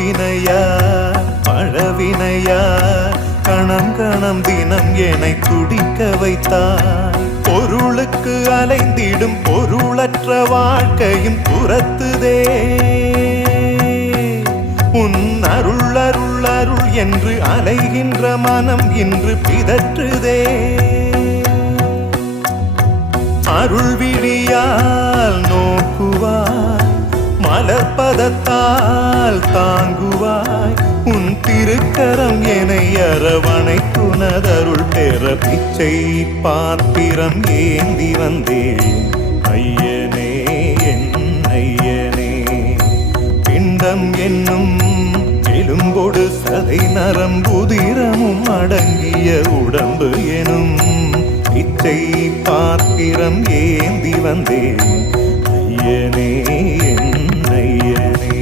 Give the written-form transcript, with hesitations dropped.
வினையா பழவினையா கணம் கணம் தினம் என்னை துடிக்க வைத்தாய். பொருளுக்கு அலைந்திடும் பொருளற்ற வாழ்க்கையும் துரத்துதே. உன் அருள் அருள் அருள் என்று அலைகின்ற மனம் இன்று பிதற்றுதே. அருள் விழியால் நோக்குவாய், மலர்பதத்தால் தாங்குவாய். உன் திருக்கரம் என்னை அரவணைத்துனதருள் பெற பிச்சை பாத்திரம் ஏந்தி வந்தேன். ஐயனே என் ஐயனே, பிண்டம் என்னும் எலும்பொடு சதை நரம்புதிரமும் அடங்கிய உடம்பு எனும் பிச்சை பாத்திரம் ஏந்தி வந்தேன்.